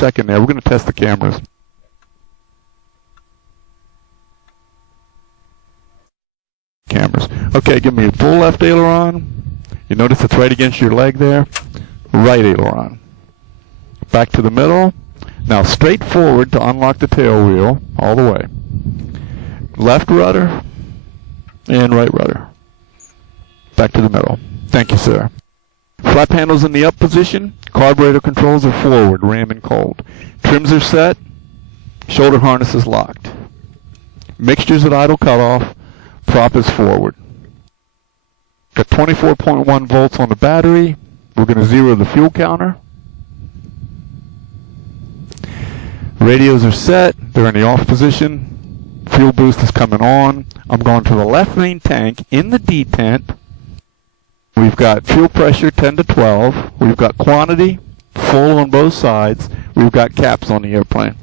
second there. We're going to test the cameras. Okay, give me a full left aileron. You notice it's right against your leg there. Right aileron. Back to the middle. Now straight forward to unlock the tail wheel all the way. Left rudder and right rudder. Back to the middle. Thank you, sir. Flap handles in the up position. Carburetor controls are forward, ram and cold. Trims are set. Shoulder harness is locked. Mixtures at idle cutoff. Prop is forward. Got 24.1 volts on the battery. We're going to zero the fuel counter. Radios are set. They're in the off position. Fuel boost is coming on. I'm going to the left main tank in the detent. We've got fuel pressure 10 to 12. We've got quantity full on both sides. We've got caps on the airplane.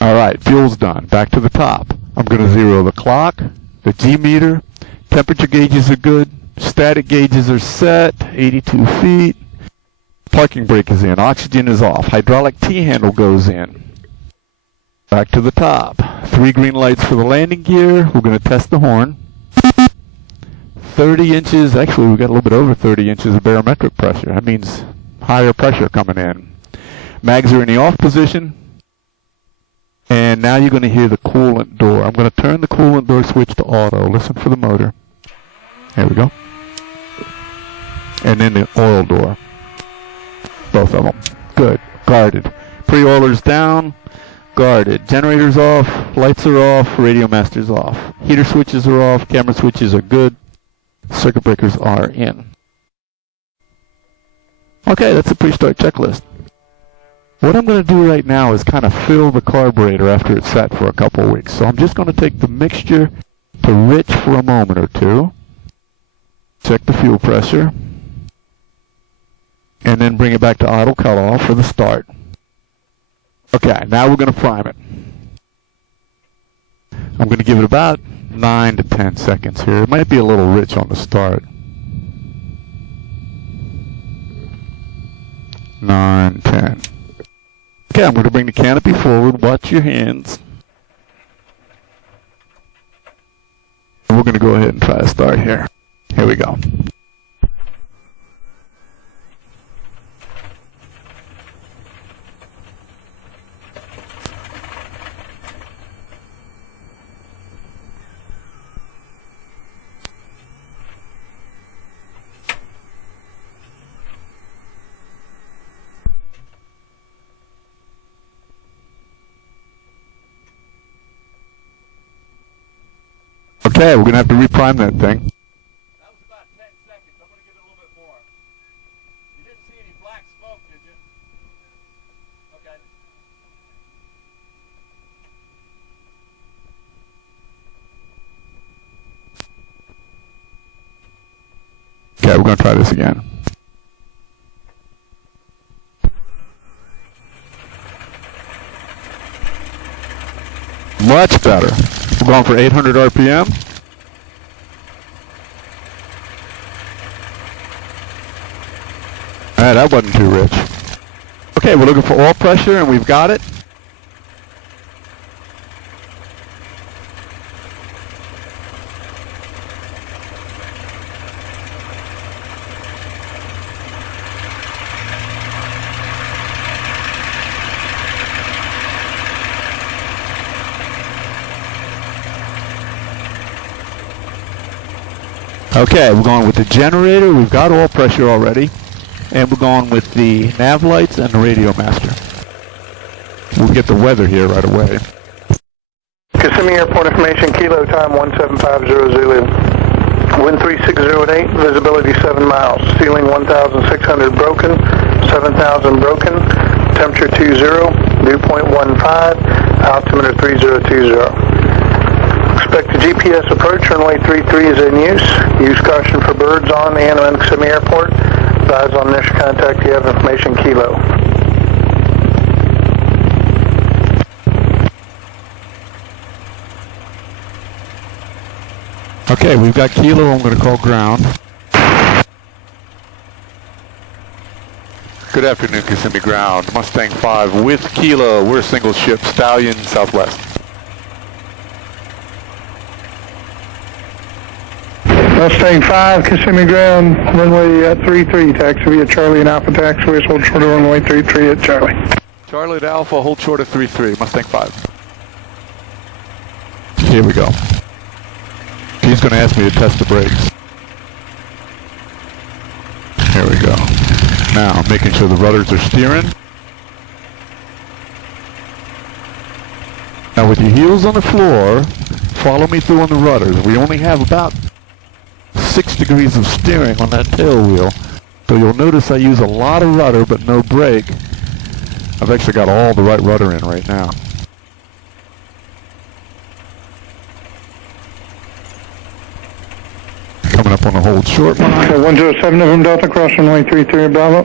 All right, fuel's done. Back to the top. I'm going to zero the clock, the G meter. Temperature gauges are good. Static gauges are set, 82 feet. Parking brake is in. Oxygen is off. Hydraulic T-handle goes in. Back to the top. 3 green lights for the landing gear. We're going to test the horn. 30 inches, actually we've got a little bit over 30 inches of barometric pressure. That means higher pressure coming in. Mags are in the off position. And now you're going to hear the coolant door. I'm going to turn the coolant door switch to auto. Listen for the motor. There we go. And then the oil door. Both of them. Good. Guarded. Pre-oiler's down. Guarded. Generators off. Lights are off. Radio master's off. Heater switches are off. Camera switches are good. Circuit breakers are in. Okay, that's the pre-start checklist. What I'm going to do right now is kind of fill the carburetor after it's sat for a couple of weeks. So I'm just going to take the mixture to rich for a moment or two. Check the fuel pressure. And then bring it back to idle cutoff for the start. Okay, now we're going to prime it. I'm going to give it about 9 to 10 seconds here. It might be a little rich on the start. 9, 10. Okay, I'm going to bring the canopy forward. Watch your hands. We're going to go ahead and try to start here. Here we go. Okay, we're going to have to reprime that thing. That was about 10 seconds. I'm going to give it a little bit more. You didn't see any black smoke, did you? Okay. Okay, we're going to try this again. Much better. We're going for 800 RPM. That wasn't too rich. Okay, we're looking for oil pressure, and we've got it. Okay, we're going with the generator. We've got oil pressure already. And we're going with the nav lights and the radio master. We'll get the weather here right away. Kissimmee Airport information, kilo time 1750 Zulu. Wind 3608, visibility 7 miles. Ceiling 1,600 broken, 7,000 broken. Temperature 20, dew point 15, altimeter 3020. Expect the GPS approach, runway 33 is in use. Use caution for birds on and around Kissimmee Airport. Advise on initial contact if you have information, kilo. Okay, we've got kilo. I'm going to call ground. Good afternoon, Kissimmee Ground. Mustang 5 with Kilo. We're single ship Stallion Southwest. Mustang 5, Kissimmee Ground, runway 33, taxi via Charlie and Alpha taxi, hold short of runway 33 at Charlie. Charlie to Alpha, hold short of 33, Mustang 5. Here we go. He's going to ask me to test the brakes. Here we go. Now, making sure the rudders are steering. Now with your heels on the floor, follow me through on the rudders. We only have about 6 degrees of steering on that tail wheel. So you'll notice I use a lot of rudder but no brake. I've actually got all the right rudder in right now. Coming up on the hold short line. 107 November Delta, cross runway 33 at Bravo.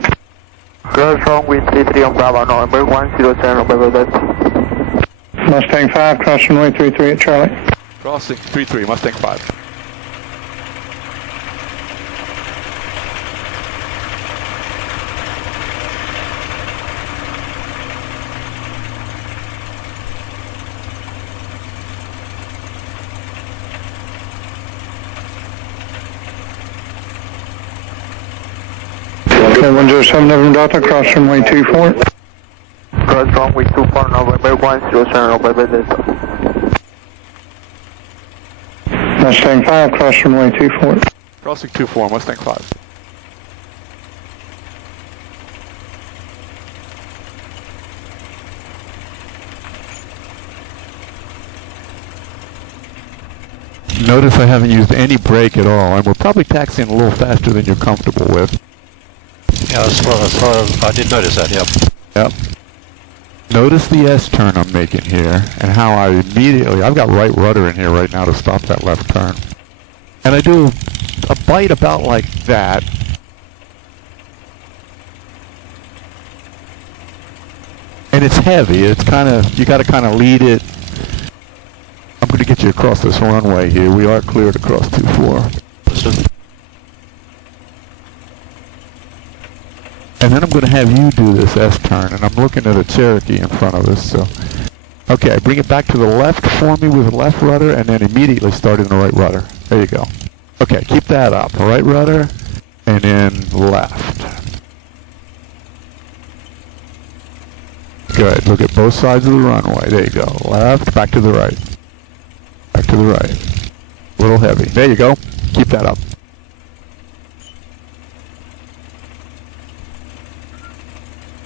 Cross runway 33 on Bravo, November 107 November Delta. Mustang 5, cross runway 33 at Charlie. Crossing 33, Mustang 5. Okay, 107 November Delta, cross runway 24. Cross runway 24 November 107 November Delta. Mustang 5, cross runway 24. Crossing 24, Mustang 5. Notice I haven't used any brake at all, and we're probably taxiing a little faster than you're comfortable with. Yeah, I did notice that, yep. Yep. Notice the S-turn I'm making here, and how I immediately, I've got right rudder in here right now to stop that left turn. And I do a bite about like that. And it's heavy, it's kind of, you got to kind of lead it. I'm going to get you across this runway here. We are cleared across 24. And then I'm going to have you do this S-turn, and I'm looking at a Cherokee in front of us, so. Okay, bring it back to the left for me with the left rudder, and then immediately start in the right rudder. There you go. Okay, keep that up. Right rudder, and then left. Good, look at both sides of the runway. There you go. Left, back to the right. Back to the right. A little heavy. There you go. Keep that up.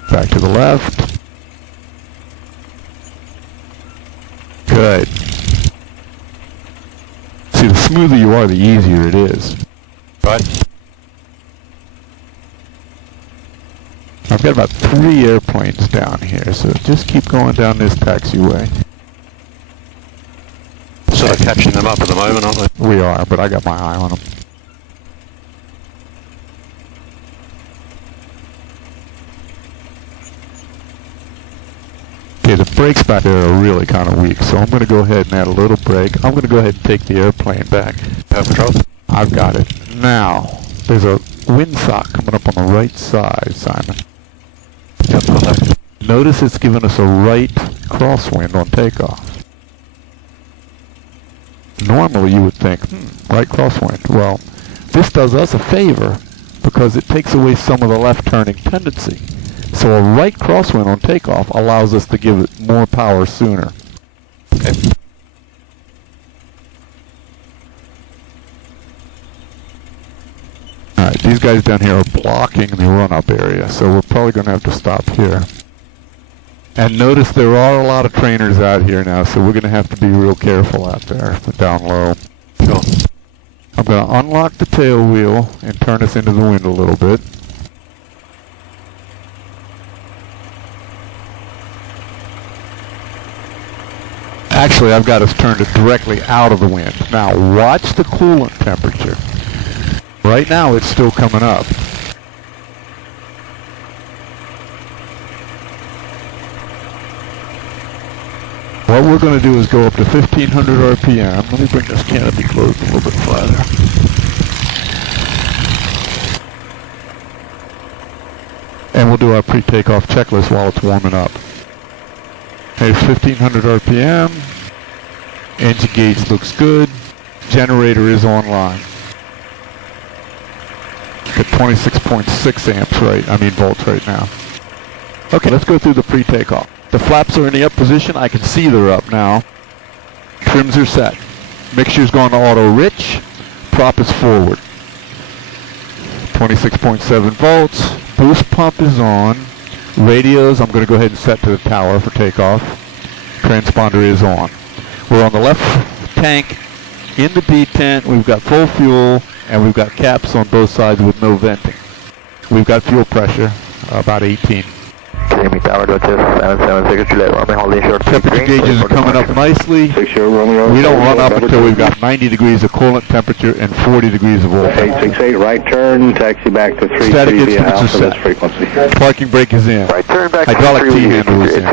Back to the left. Good. See, the smoother you are, the easier it is. Right. I've got about 3 airplanes down here, so just keep going down this taxiway. Sort of catching them up at the moment, aren't they? We are, but I got my eye on them. Okay, the brakes back there are really kind of weak, so I'm going to go ahead and add a little brake. I'm going to go ahead and take the airplane back. Air Patrol? I've got it. Now, there's a windsock coming up on the right side, Simon. Yep, contact. Notice it's giving us a right crosswind on takeoff. Normally you would think, right crosswind. Well, this does us a favor because it takes away some of the left turning tendency. So a right crosswind on takeoff allows us to give it more power sooner. Okay. Alright, these guys down here are blocking the run-up area, so we're probably going to have to stop here. And notice there are a lot of trainers out here now, so we're going to have to be real careful out there, down low. Sure. I'm going to unlock the tail wheel and turn us into the wind a little bit. Actually, I've got us turned it directly out of the wind. Now, watch the coolant temperature. Right now, it's still coming up. What we're going to do is go up to 1500 RPM. Let me bring this canopy closed a little bit farther. And we'll do our pre-takeoff checklist while it's warming up. Hey, 1500 RPM. Engine gauge looks good. Generator is online. At 26.6 amps volts right now. Okay, let's go through the pre-takeoff. The flaps are in the up position. I can see they're up now. Trims are set. Mixture's gone to auto rich. Prop is forward. 26.7 volts. Boost pump is on. Radios, I'm going to go ahead and set to the tower for takeoff. Transponder is on. We're on the left tank in the detent. We've got full fuel, and we've got caps on both sides with no venting. We've got fuel pressure, about 18. Temperature gauges are coming up nicely. We don't run up until we've got 90 degrees of coolant temperature and 40 degrees of oil. 868, right turn, taxi back to 33 Static via instruments Alpha, are this frequency. set. Parking brake is in. Right turn back Hydraulic to 33 T-handle is in.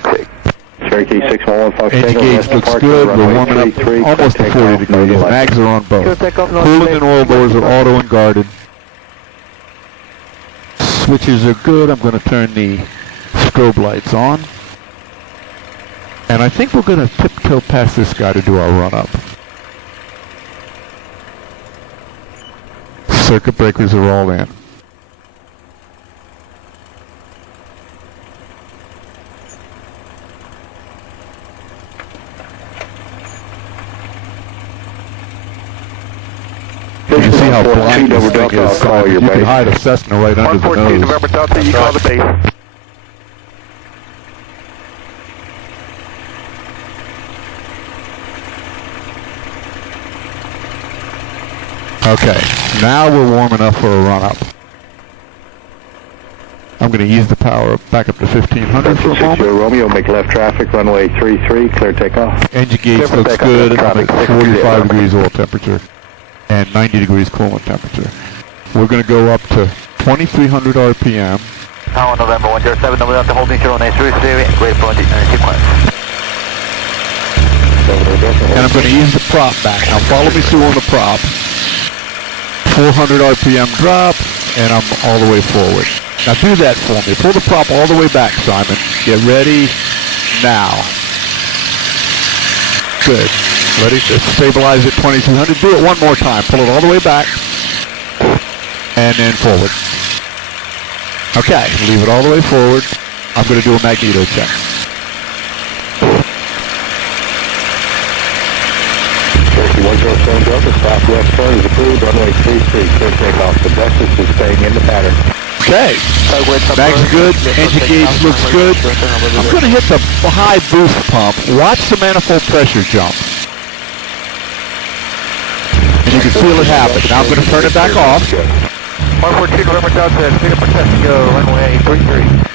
Cherokee 611 Fox Engine Tango, gauge Western looks Park, good. runway We're warming up 33, almost to 40 takeoff, degrees. no Mags are on both. takeoff, no Coolant delay. and oil doors are auto and guarded. Switches are good. I'm going to turn the strobe lights on. And I think we're going to tiptoe past this guy to do our run-up. Circuit breakers are all in. You can see how blind this thing is. You can hide a Cessna right under the 114 nose. November Delta, you call the base. Okay, now we're warming up for a run-up. I'm going to ease the power back up to 1500 for a moment. Romeo, make left traffic, runway 33, clear takeoff. Engine gauge looks good. I'm at 45 degrees oil temperature and 90 degrees coolant temperature. We're going to go up to 2300 RPM. Tower November 107, November holding 0933, great point in sequence. And I'm going to ease the prop back. Now follow me through on the prop. 400 RPM drop, and I'm all the way forward. Now do that for me. Pull the prop all the way back, Simon. Get ready now. Good. Ready? Stabilize at 2200. Do it one more time. Pull it all the way back, and then forward. Okay, leave it all the way forward. I'm going to do a magneto check. Cherokee 107 Delta, southwest turn is approved, runway 33, clear takeoff. The Texas is staying in the pattern. Okay, bag's good, engine gauge looks good. I'm going to hit the high boost pump. Watch the manifold pressure jump. And you can feel it happen. Now I'm going to turn it back off. 114 November Delta, clear for test to go, runway 33.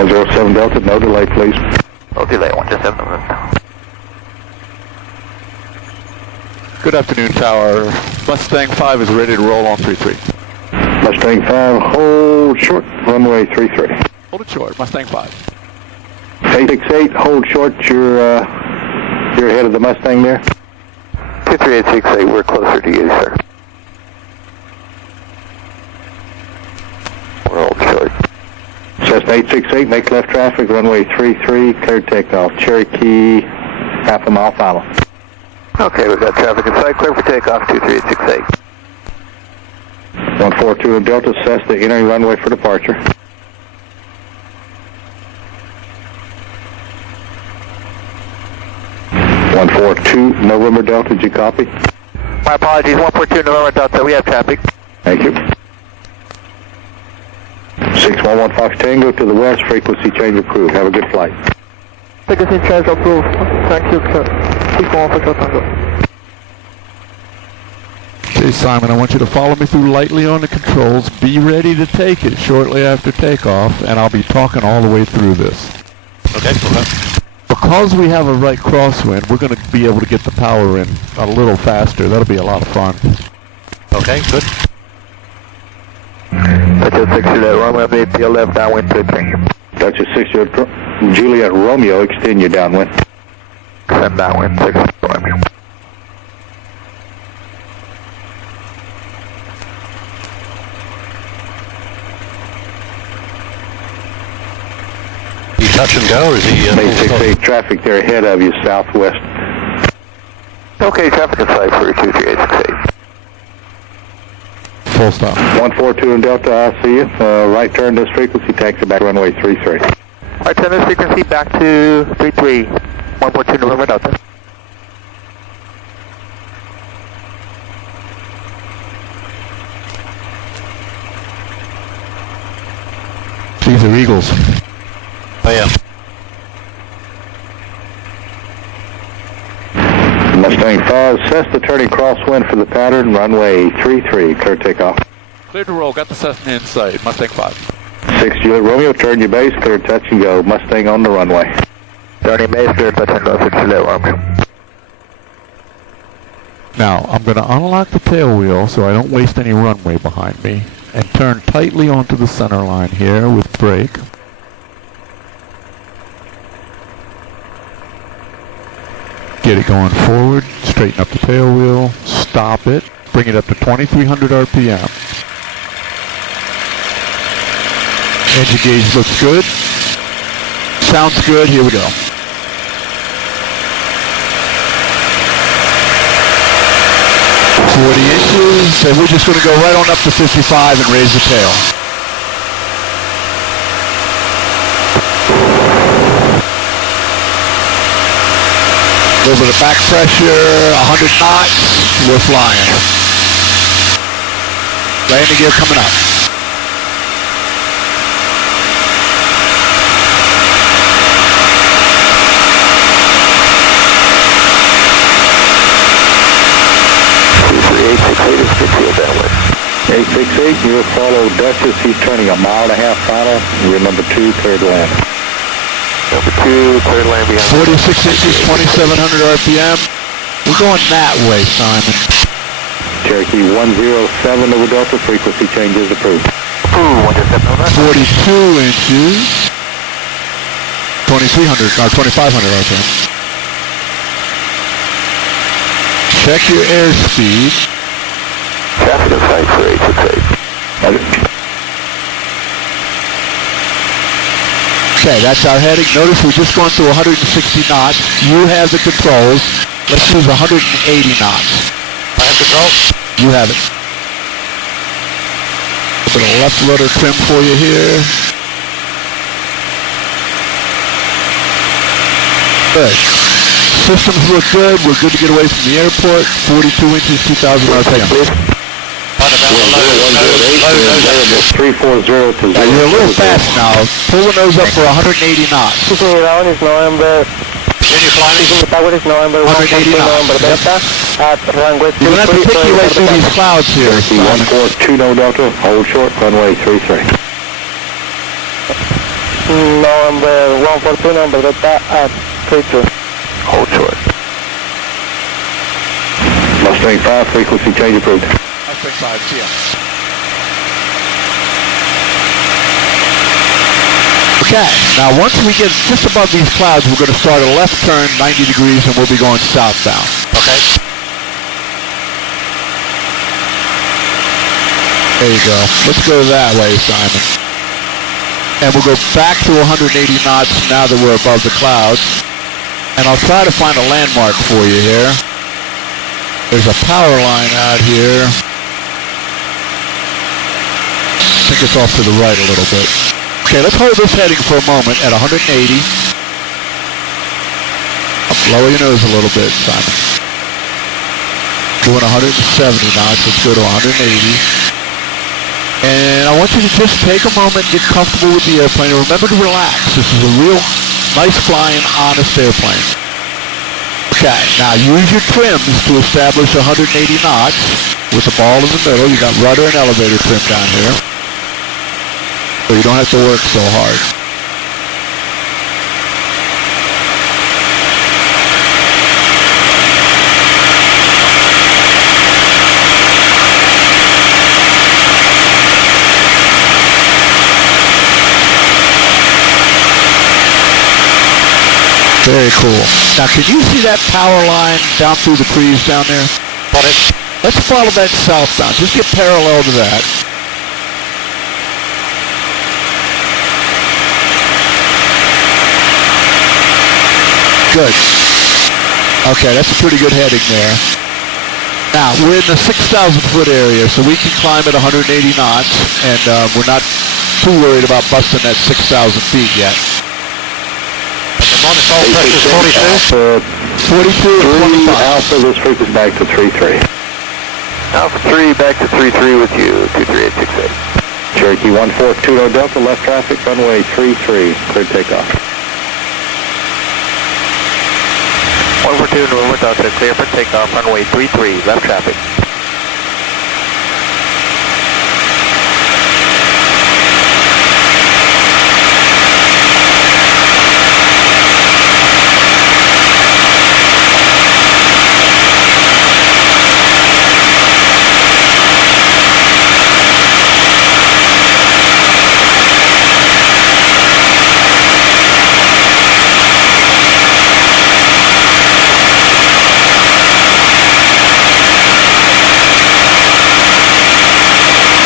107 Delta, no delay, please. No delay, 107 November. Good afternoon, Tower. Mustang 5 is ready to roll on 33. Mustang 5, hold short, runway 33. Hold it short, Mustang 5. 868, hold short, you're ahead of the Mustang there. 23868, we're closer to you, sir. We're all short. Cessna 868, make left traffic, runway 33, cleared takeoff. Cherokee, half a mile final. Okay, we've got traffic inside, clear for takeoff, 23868. 142 in Delta, Cessna entering runway for departure. November Delta, did you copy? My apologies, 142 November Delta, we have traffic. Thank you. 611 Fox Tango to the west, frequency change approved. Have a good flight. Frequency change approved. Thank you, sir. 611 Fox Tango. Okay, Simon, I want you to follow me through lightly on the controls. Be ready to take it shortly after takeoff, and I'll be talking all the way through this. Okay, okay. Because we have a right crosswind, we're going to be able to get the power in a little faster. That'll be a lot of fun. Okay, good. That's a 6 Juliet Romeo, APL left, downwind 33. That's a 6 Juliet Romeo, extend your downwind. Send downwind 6 Romeo. touch and go, or is he... May 68 traffic there ahead of you, southwest. Okay, traffic inside for 23868. Full stop. 142 in Delta, I see you. Right turn this frequency, taxi back runway 33. Right turn this frequency back to 33. 142 November Delta. These are Eagles. Oh, yeah. Mustang 5, Cessna turning crosswind for the pattern, runway 33, clear takeoff. Clear to roll, got the Cessna in sight, Mustang 5. 6 Juliet Romeo, turn your base, clear touch and go, Mustang on the runway. Turning base, clear touch and go, 6 Juliet Romeo. Now, I'm going to unlock the tail wheel so I don't waste any runway behind me, and turn tightly onto the center line here with brake. Get it going forward, straighten up the tail wheel, stop it, bring it up to 2300 RPM. Engine gauge looks good. Sounds good, here we go. .40 inches, and we're just going to go right on up to 55 and raise the tail. A little bit of back pressure, 100 knots, we're flying. Landing gear coming up. Eight 868, you'll follow Duchess, he's turning a mile and a half final, you're number 2, clear to land. Number 2, clear to land behind. 46 inches, 2700 RPM. We're going that way, Simon. Cherokee 107 over Delta, frequency changes approved. 42 inches, 2300, or 2500 RPM. Check your airspeed. Traffic inside for 868. Okay, that's our heading. Notice we're just going through 160 knots. You have the controls. Let's use 180 knots. I have control. You have it. A bit of left rudder trim for you here. Good. Systems look good. We're good to get away from the airport. 42 inches, 2000 RPM. You're a little fast now. Pull the nose up for 180 knots. Down is November. Can you fly me? Tower is November 180 November knots. Delta at runway 33. You're going to have to pick your way through these clouds here. Cherokee 142 no Delta, hold short, runway 33. November 142 November Delta at 33. Hold short. Mustang 5, frequency change approved. Mustang 5, see ya. Okay, now once we get just above these clouds, we're going to start a left turn 90 degrees and we'll be going southbound. Okay. There you go. Let's go that way, Simon. And we'll go back to 180 knots now that we're above the clouds. And I'll try to find a landmark for you here. There's a power line out here. I think it's off to the right a little bit. Okay, let's hold this heading for a moment at 180. Up, lower your nose a little bit, Simon. Doing 170 knots, let's go to 180. And I want you to just take a moment, get comfortable with the airplane, and remember to relax. This is a real nice flying, honest airplane. Okay, now use your trims to establish 180 knots with the ball in the middle. You got rudder and elevator trim down here, so you don't have to work so hard. Very cool. Now, can you see that power line down through the trees down there? Got it. Let's follow that southbound. Just get parallel to that. Good. Okay, that's a pretty good heading there. Now, we're in the 6,000 foot area, so we can climb at 180 knots, and we're not too worried about busting that 6,000 feet yet. The monotone pressure is 42? 42 and 25. Alpha, this freak is back to 3-3. Alpha 3 back to 3-3 with you, 23868. Cherokee 1420 Delta, left traffic, runway 33, cleared takeoff. 142 Delta, clear for takeoff, runway 33, left traffic.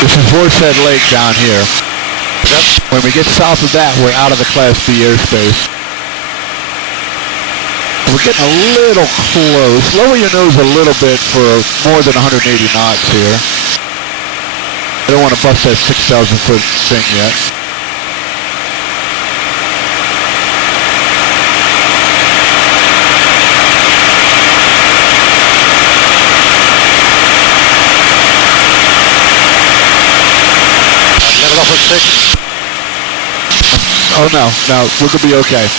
This is Horsehead Lake down here. When we get south of that, we're out of the Class B airspace. We're getting a little close. Lower your nose a little bit for more than 180 knots here. I don't want to bust that 6,000 foot thing yet. Off at 6. Oh no, we're gonna be okay.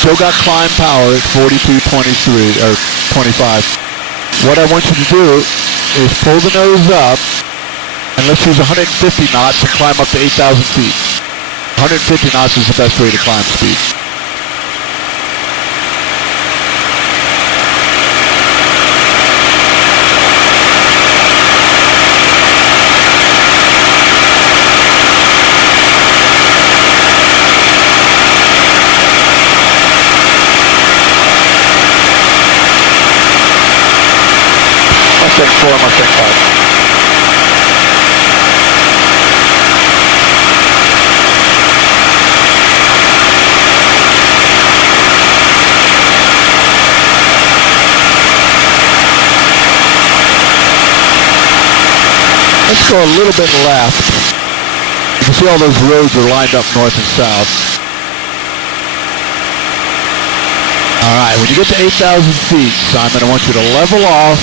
Still got climb power at 42, 23, or 25. What I want you to do is pull the nose up, and let's use 150 knots and climb up to 8,000 feet. 150 knots is the best way to climb speed. Mustang 4, Mustang 5. Let's go a little bit left. You can see all those roads are lined up north and south. All right, when you get to 8,000 feet, Simon, I want you to level off.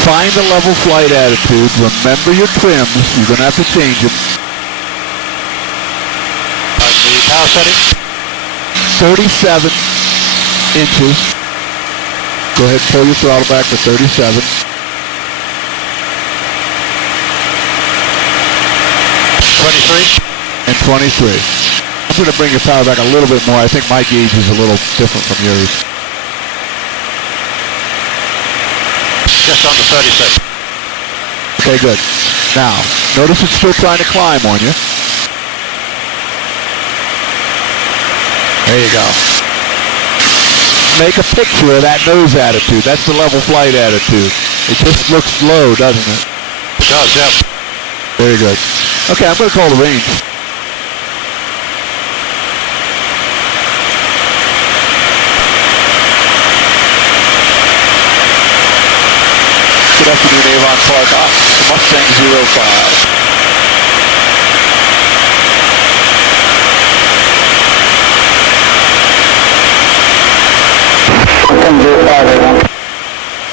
Find a level flight attitude. Remember your trims. You're going to have to change them. The power setting? 37 inches. Go ahead and pull your throttle back to 37. 23? And 23. I'm going to bring your power back a little bit more. I think my gauge is a little different from yours. Just under 36. Okay, good. Now, notice it's still trying to climb on you. There you go. Make a picture of that nose attitude. That's the level flight attitude. It just looks low, doesn't it? It does, yeah. Very good. Okay, I'm going to call the range. Good afternoon, Avon Park Ops, Mustang 05.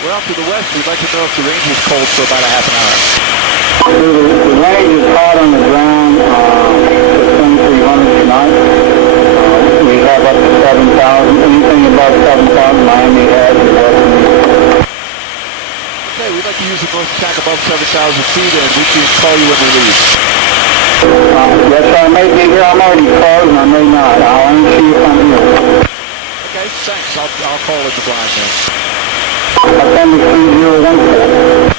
We're out to the west. We'd like to know if the range is cold for about a half an hour. The range is hot on the ground to 2,300 tonight. We have up to 7,000. Anything above 7,000 Miami has is welcome. Okay, we'd like to use the North Tack above 7,000 feet, and we can call you when we leave. Yes, I may be here. I'm already closed, and I may not. I'll only see if I'm here. Okay, thanks. I'll call it the blind then. I'll send you 3014.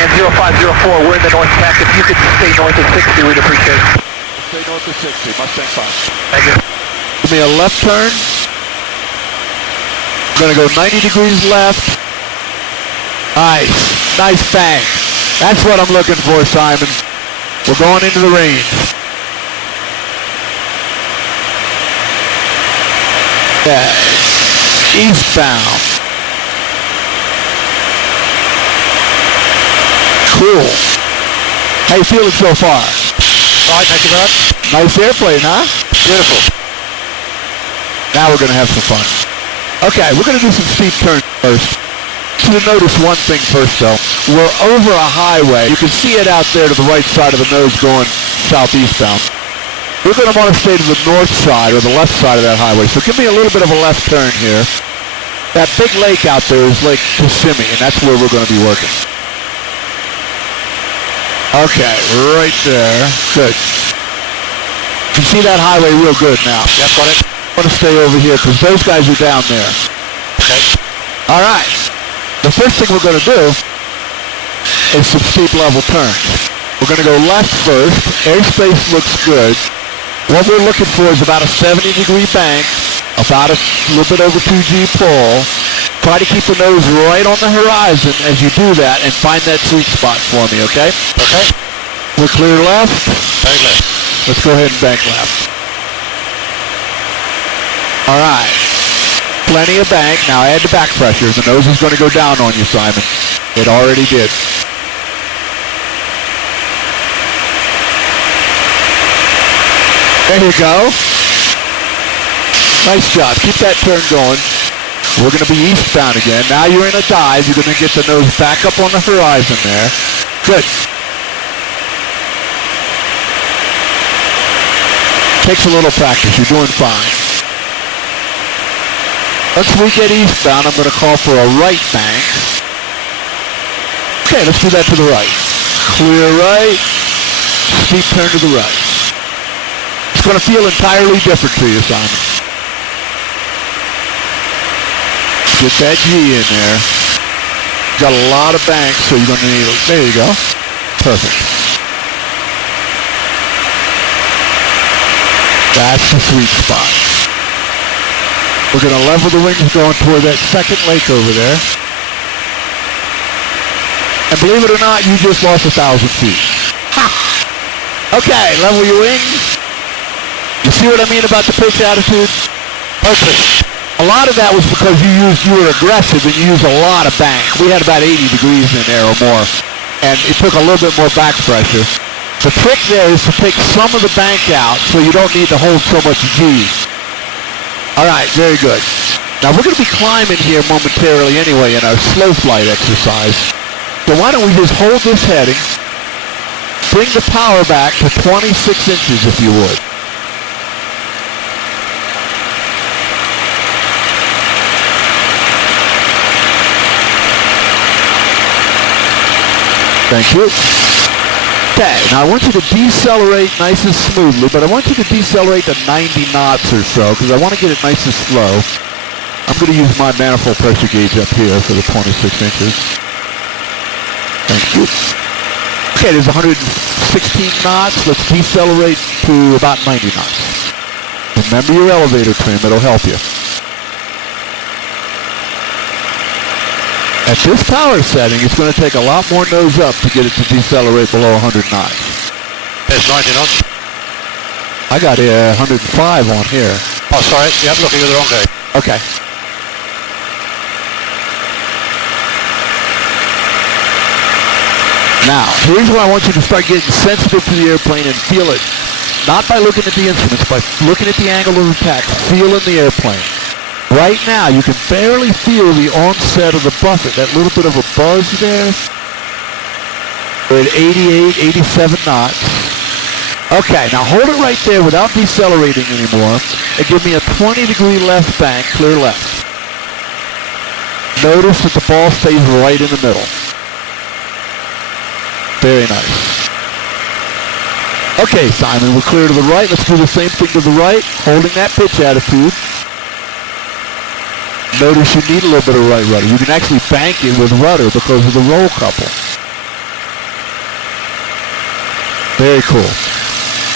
And 0504, we're in the North Tack. If you could stay north of 60, we'd appreciate it. Stay north of 60, Mustang 5. Thank you. Give me a left turn. I'm going to go 90 degrees left. Nice. Nice bang. That's what I'm looking for, Simon. We're going into the range. Okay. Eastbound. Cool. How you feeling so far? Right, thank you, Brad. Nice airplane, huh? Beautiful. Now we're going to have some fun. Okay, we're going to do some steep turns first. You should notice one thing first, though. We're over a highway. You can see it out there to the right side of the nose going southeastbound. We're going to want to stay to the north side or the left side of that highway. So give me a little bit of a left turn here. That big lake out there is Lake Kissimmee, and that's where we're going to be working. Okay, right there. Good. You can see that highway real good now. Yep, got it. I'm going to stay over here because those guys are down there. Okay. All right. The first thing we're going to do is some steep level turns. We're going to go left first. Airspace looks good. What we're looking for is about a 70-degree bank, about a little bit over 2G pull. Try to keep the nose right on the horizon as you do that and find that sweet spot for me, okay? Okay. We're clear left. Bank left. Let's go ahead and bank left. All right. Plenty of bank. Now add the back pressure. The nose is going to go down on you, Simon. It already did. There you go. Nice job. Keep that turn going. We're going to be eastbound again. Now you're in a dive. You're going to get the nose back up on the horizon there. Good. Takes a little practice. You're doing fine. Once we get eastbound, I'm going to call for a right bank. Okay, let's do that to the right. Clear right. Steep turn to the right. It's going to feel entirely different to you, Simon. Get that G in there. Got a lot of banks, so you're going to need it. There you go. Perfect. That's the sweet spot. We're going to level the wings going toward that second lake over there. And believe it or not, you just lost 1,000 feet. Ha! Okay, level your wings. You see what I mean about the pitch attitude? Perfect. A lot of that was because you were aggressive and you used a lot of bank. We had about 80 degrees in there or more. And it took a little bit more back pressure. The trick there is to take some of the bank out so you don't need to hold so much G. All right, very good. Now we're going to be climbing here momentarily anyway in our slow flight exercise. So why don't we just hold this heading, bring the power back to 26 inches if you would. Thank you. Okay, now I want you to decelerate nice and smoothly, but I want you to decelerate to 90 knots or so, because I want to get it nice and slow. I'm going to use my manifold pressure gauge up here for the 26 inches. Thank you. Okay, there's 116 knots. Let's decelerate to about 90 knots. Remember your elevator trim, it'll help you. At this power setting, it's going to take a lot more nose up to get it to decelerate below 100 knots. There's 90 knots. I got 105 on here. Oh, sorry. Yep, looking at the wrong gauge. Okay. Now, here's where I want you to start getting sensitive to the airplane and feel it. Not by looking at the instruments, by looking at the angle of attack, feeling the airplane. Right now, you can barely feel the onset of the buffet, that little bit of a buzz there. We're at 88, 87 knots. Okay, now hold it right there without decelerating anymore, and give me a 20-degree left bank, clear left. Notice that the ball stays right in the middle. Very nice. Okay, Simon, we're clear to the right. Let's do the same thing to the right, holding that pitch attitude. Notice you need a little bit of right rudder. You can actually bank it with rudder because of the roll couple. Very cool.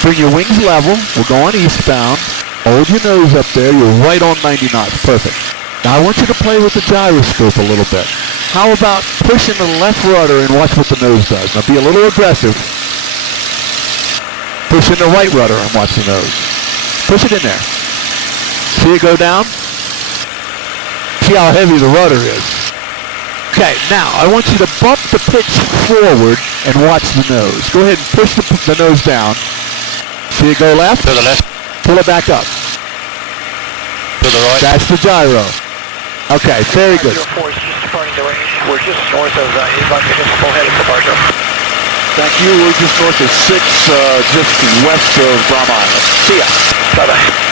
Bring your wings level. We're going eastbound. Hold your nose up there. You're right on 90 knots. Perfect. Now I want you to play with the gyroscope a little bit. How about pushing the left rudder and watch what the nose does? Now be a little aggressive. Push in the right rudder and watch the nose. Push it in there. See it go down? see how heavy the rudder is. Okay, now I want you to bump the pitch forward and watch the nose. Go ahead and push the nose down. See it go left? To the left. Pull it back up. To the right. That's the gyro. Okay, very good. 04 is just departing the range. We're just north of Avon Municipal heading to Bartow. Thank you. We're just north of 6, just west of Brahma Island. See ya. Bye-bye.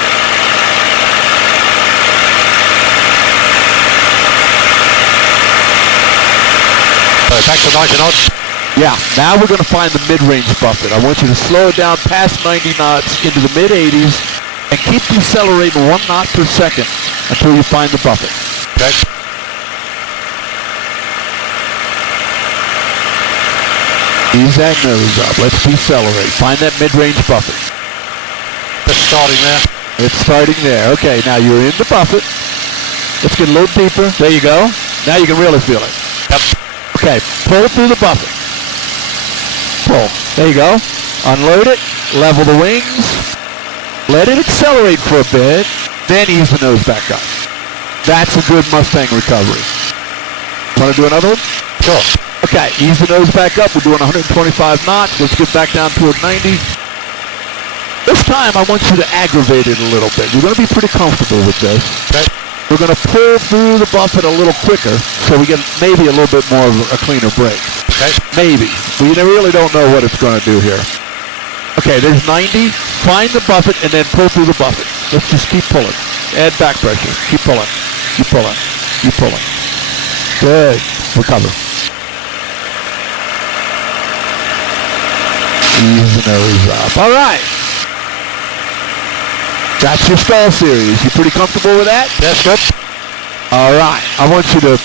Back to 90 knots. Yeah, now we're going to find the mid-range buffet. I want you to slow it down past 90 knots into the mid-80s and keep decelerating 1 knot per second until you find the buffet. Okay. Ease that nose up. Let's decelerate. Find that mid-range buffet. Just starting there. It's starting there. Okay, now you're in the buffet. Let's get a little deeper. There you go. Now you can really feel it. Yep. Okay, pull through the buffet. Pull. There you go. Unload it. Level the wings. Let it accelerate for a bit. Then ease the nose back up. That's a good Mustang recovery. Want to do another one? Sure. Okay, ease the nose back up. We're doing 125 knots. Let's get back down toward 90. This time I want you to aggravate it a little bit. You're going to be pretty comfortable with this. Okay. We're going to pull through the buffet a little quicker so we get maybe a little bit more of a cleaner break. Okay. Maybe. We really don't know what it's going to do here. Okay, there's 90. Find the buffet and then pull through the buffet. Let's just keep pulling. Add back pressure. Keep pulling. Keep pulling. Keep pulling. Good. Recover. Ease the nose up. All right. That's your stall series. You pretty comfortable with that? That's good. All right. I want you to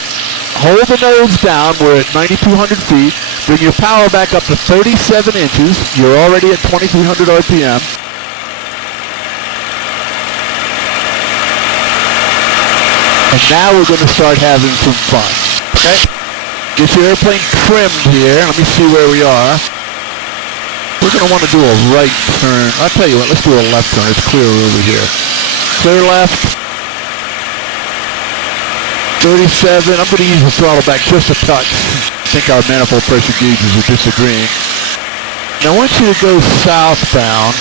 hold the nose down. We're at 9,200 feet. Bring your power back up to 37 inches. You're already at 2,300 RPM. And now we're going to start having some fun. Okay. Get your airplane trimmed here. Let me see where we are. We're going to want to do a right turn. I'll tell you what, let's do a left turn. It's clear over here. Clear left. 37. I'm going to use the throttle back just a touch. I think our manifold pressure gauges are disagreeing. Now I want you to go southbound.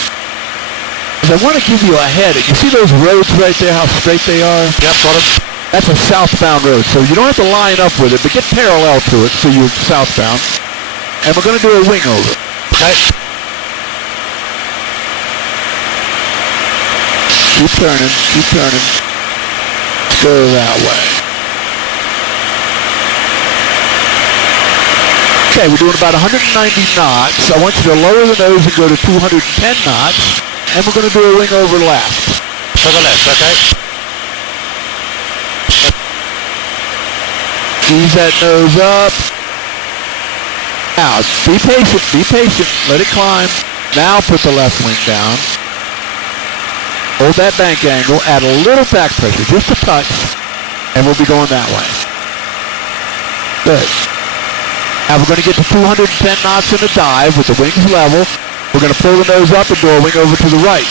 Because I want to give you a head. You see those roads right there, how straight they are? Yep, got it. That's a southbound road. So you don't have to line up with it, but get parallel to it so you're southbound. And we're going to do a wing over. Okay. Keep turning, keep turning. Go that way. Okay, we're doing about 190 knots. I want you to lower the nose and go to 210 knots. And we're going to do a wing over left. To the left, okay. Ease that nose up. Now, be patient, be patient. Let it climb. Now put the left wing down. Hold that bank angle, add a little back pressure, just a touch, and we'll be going that way. Good. Now we're going to get to 210 knots in a dive with the wings level. We're going to pull the nose up and do a wing over to the right.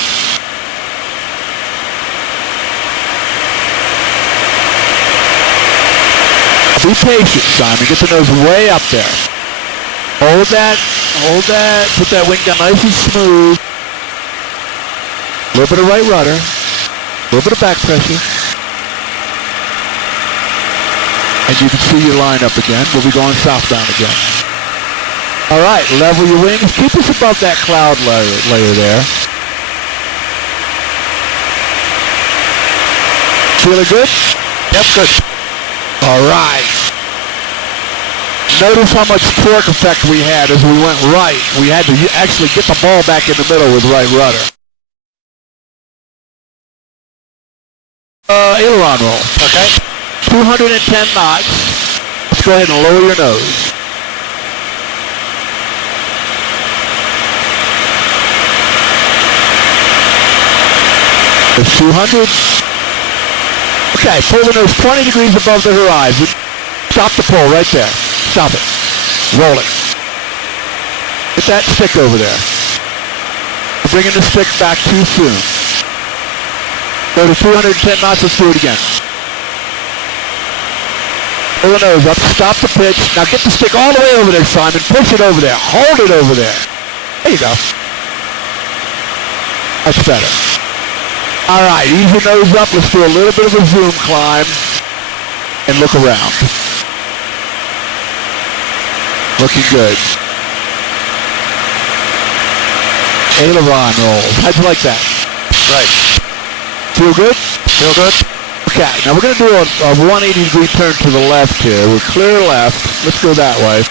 Be patient, Simon. Get the nose way up there. Hold that, put that wing down nice and smooth. A little bit of right rudder, a little bit of back pressure. And you can see your line up again. We'll be going southbound again. All right, level your wings. Keep us above that cloud layer there. Feeling good? Yep, good. All right. Notice how much torque effect we had as we went right. We had to actually get the ball back in the middle with right rudder. Aileron roll. Okay. 210 knots. Let's go ahead and lower your nose. It's 200. Okay, pull the nose 20 degrees above the horizon. Stop the pull right there. Stop it. Roll it. Get that stick over there. We're bringing the stick back too soon. Go to 210 knots. Let's do it again. Pull the nose up, stop the pitch. Now get the stick all the way over there, Simon. Push it over there. Hold it over there. There you go. That's better. All right, ease your nose up. Let's do a little bit of a zoom climb and look around. Looking good. Aileron rolls. How'd you like that? Right. Feel good? Feel good? Okay, now we're going to do a 180-degree turn to the left here. We're clear left. Let's go that way.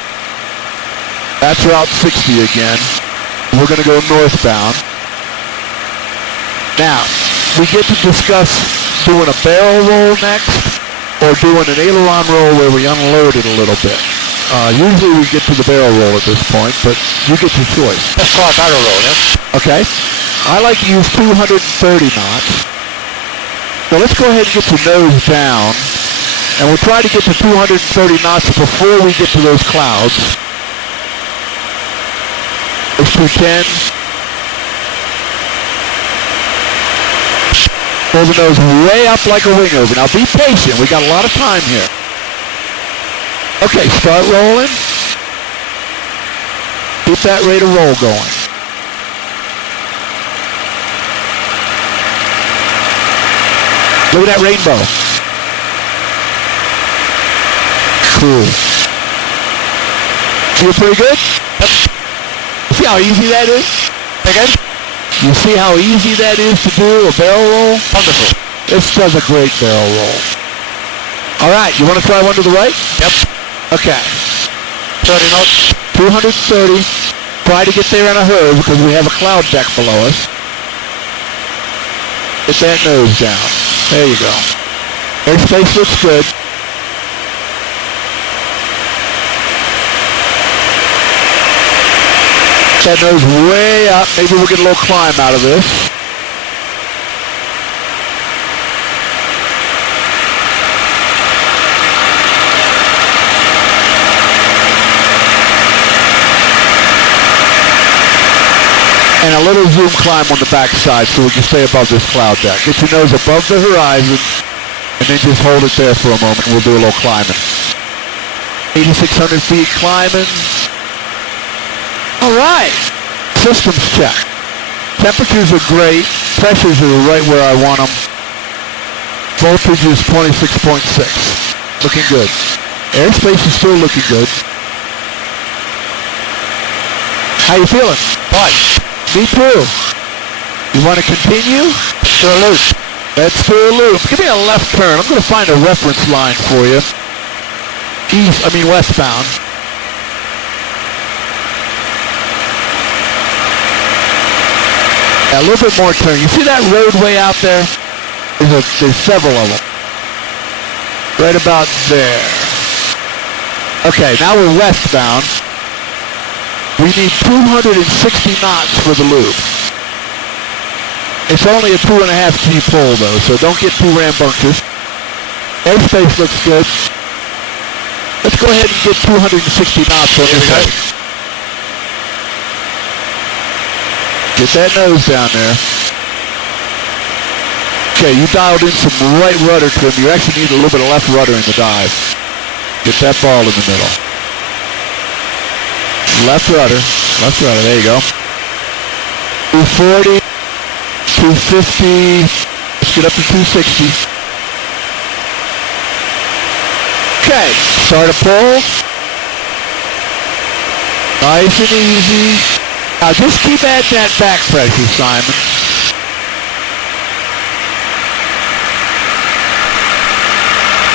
That's Route 60 again. We're going to go northbound. Now, we get to discuss doing a barrel roll next or doing an aileron roll where we unload it a little bit. Usually we get to the barrel roll at this point, but you get your choice. Let's try a barrel roll, yeah? Okay. I like to use 230 knots. So let's go ahead and get your nose down, and we'll try to get to 230 knots before we get to those clouds. It's 210. Pull the nose way up like a wing over. Now be patient. We got a lot of time here. Okay, start rolling. Keep that rate of roll going. Look at that rainbow. Cool. Feel pretty good? Yep. See how easy that is? Again? You see how easy that is to do, a barrel roll? Wonderful. This does a great barrel roll. All right, you want to try one to the right? Yep. Okay. 30 knots. 230. Try to get there in a hurry because we have a cloud deck below us. Get that nose down. There you go. Airspace looks good. That nose way up. Maybe we'll get a little climb out of this. And a little zoom climb on the backside so we can stay above this cloud deck. Get your nose above the horizon and then just hold it there for a moment and we'll do a little climbing. 8,600 feet climbing. All right, systems check. Temperatures are great. Pressures are right where I want them. Voltage is 26.6. Looking good. Airspace is still looking good. How you feeling? Fine. Me too. You want to continue? Let's do a loop. Let's do a loop. Give me a left turn. I'm going to find a reference line for you. Westbound. A little bit more turn. You see that roadway out there? There's several of them. Right about there. Okay, now we're westbound. We need 260 knots for the loop. It's only a 2.5 G pull though, so don't get too rambunctious. Airspace looks good. Let's go ahead and get 260 knots on this thing. Get that nose down there. Okay, you dialed in some right rudder trim. You actually need a little bit of left rudder in the dive. Get that ball in the middle. Left rudder, there you go. 240, 250, let's get up to 260. Okay, start a pull. Nice and easy. Now just keep adding that back pressure, Simon.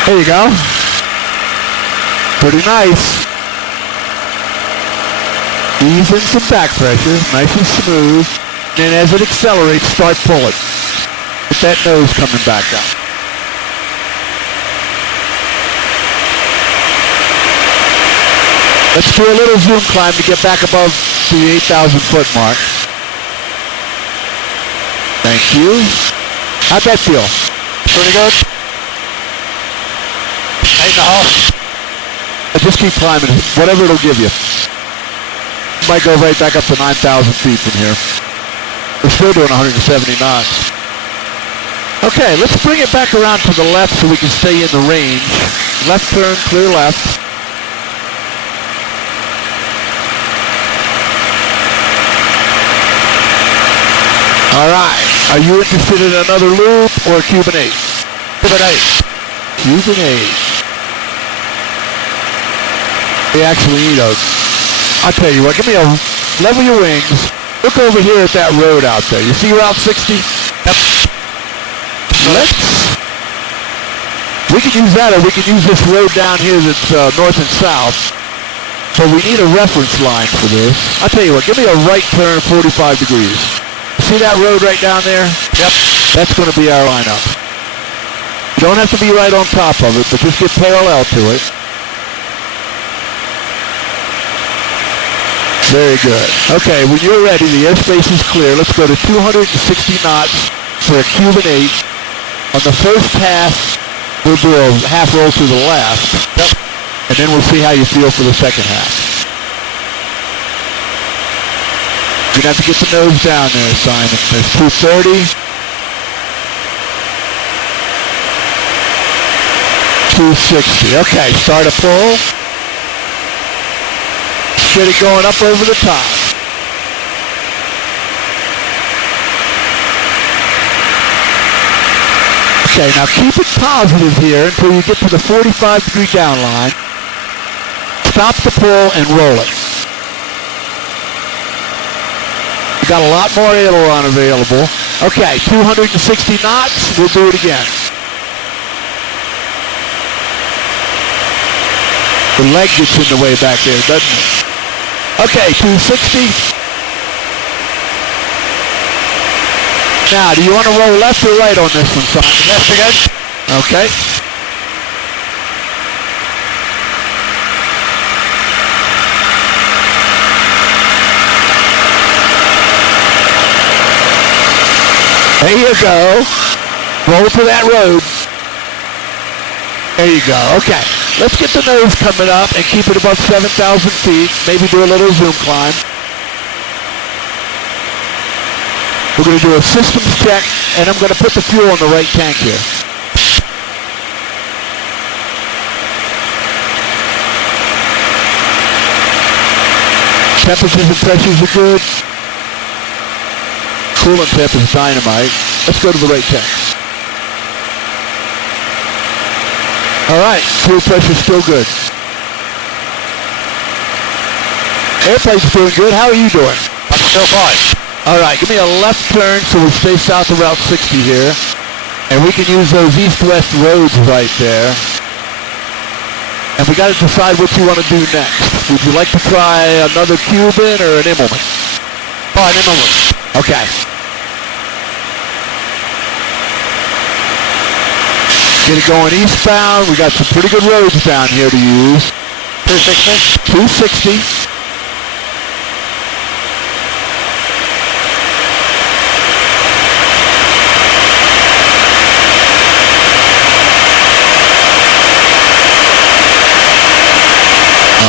There you go. Pretty nice. Ease in some back pressure, nice and smooth. And as it accelerates, start pulling. Get that nose coming back up. Let's do a little zoom climb to get back above the 8,000 foot mark. Thank you. How'd that feel? Pretty good. 8.5. Just keep climbing, whatever it'll give you. Might go right back up to 9,000 feet from here. We're still doing 170 knots. Okay, let's bring it back around to the left so we can stay in the range. Left turn, clear left. All right. Are you interested in another loop or Cuban 8? Cuban 8. Cuban 8. We actually need a... I'll tell you what, give me a... Level your wings. Look over here at that road out there. You see Route 60? Yep. We can use that, or we can use this road down here that's north and south. But we need a reference line for this. I'll tell you what, give me a right turn 45 degrees. See that road right down there? Yep. That's going to be our lineup. You don't have to be right on top of it, but just get parallel to it. Very good. Okay, when you're ready, the airspace is clear. Let's go to 260 knots for a Cuban 8. On the first pass, we'll do a half roll to the left. Yep. And then we'll see how you feel for the second half. You're going to have to get the nose down there, Simon. There's 230. 260. Okay, start a pull. Get it going up over the top. Okay, now keep it positive here until you get to the 45-degree down line. Stop the pull and roll it. You got a lot more aileron available. Okay, 260 knots. We'll do it again. The leg gets in the way back there, doesn't it? Okay, 260. Now, do you want to roll left or right on this one, Simon? Left again. Okay. There you go. Roll to that road. There you go. Okay. Let's get the nose coming up and keep it above 7,000 feet. Maybe do a little zoom climb. We're going to do a systems check, and I'm going to put the fuel in the right tank here. Temperatures and pressures are good. Coolant temp is dynamite. Let's go to the right tank. All right, fuel pressure's still good. Airplane's doing good. How are you doing? I'm still fine. All right, give me a left turn so we stay south of Route 60 here. And we can use those east-west roads right there. And we got to decide what you want to do next. Would you like to try another Cuban or an Immelman? Fine, Immelman. Okay. Get it going eastbound. We got some pretty good roads down here to use. 260. 260.